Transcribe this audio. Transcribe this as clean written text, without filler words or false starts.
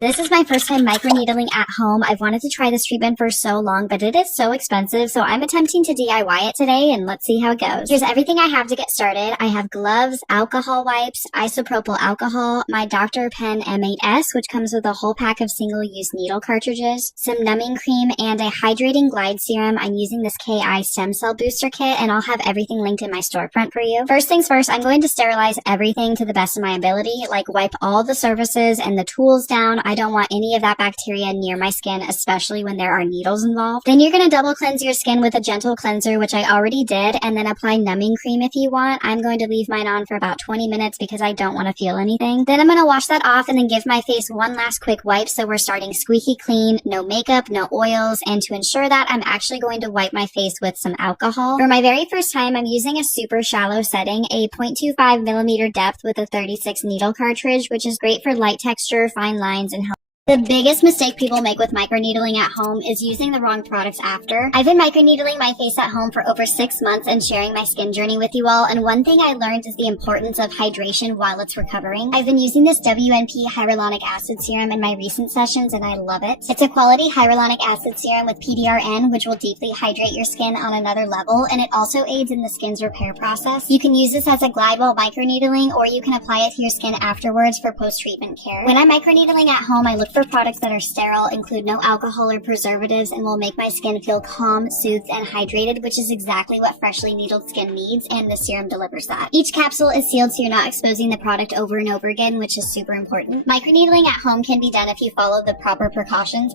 This is my first time microneedling at home. I've wanted to try this treatment for so long, but it is so expensive, so I'm attempting to DIY it today, and let's see how it goes. Here's everything I have to get started. I have gloves, alcohol wipes, isopropyl alcohol, my Dr. Pen M8S, which comes with a whole pack of single-use needle cartridges, some numbing cream, and a hydrating glide serum. I'm using this KI stem cell booster kit, and I'll have everything linked in my storefront for you. First things first, I'm going to sterilize everything to the best of my ability, like wipe all the surfaces and the tools down. I don't want any of that bacteria near my skin, especially when there are needles involved. Then you're going to double cleanse your skin with a gentle cleanser, which I already did, and then apply numbing cream if you want. I'm going to leave mine on for about 20 minutes because I don't want to feel anything. Then I'm going to wash that off and then give my face one last quick wipe, so we're starting squeaky clean, no makeup, no oils, and to ensure that, I'm actually going to wipe my face with some alcohol. For my very first time, I'm using a super shallow setting, a 0.25 millimeter depth with a 36 needle cartridge, which is great for light texture, fine lines, and the biggest mistake people make with microneedling at home is using the wrong products after. I've been microneedling my face at home for over 6 months and sharing my skin journey with you all, and one thing I learned is the importance of hydration while it's recovering. I've been using this WNP hyaluronic acid serum in my recent sessions, and I love it. It's a quality hyaluronic acid serum with PDRN, which will deeply hydrate your skin on another level, and it also aids in the skin's repair process. You can use this as a glide while microneedling, or you can apply it to your skin afterwards for post-treatment care. When I'm microneedling at home, I look for products that are sterile, include no alcohol or preservatives, and will make my skin feel calm, soothed, and hydrated, which is exactly what freshly needled skin needs, and the serum delivers that. Each capsule is sealed so you're not exposing the product over and over again, which is super important. Microneedling at home can be done if you follow the proper precautions.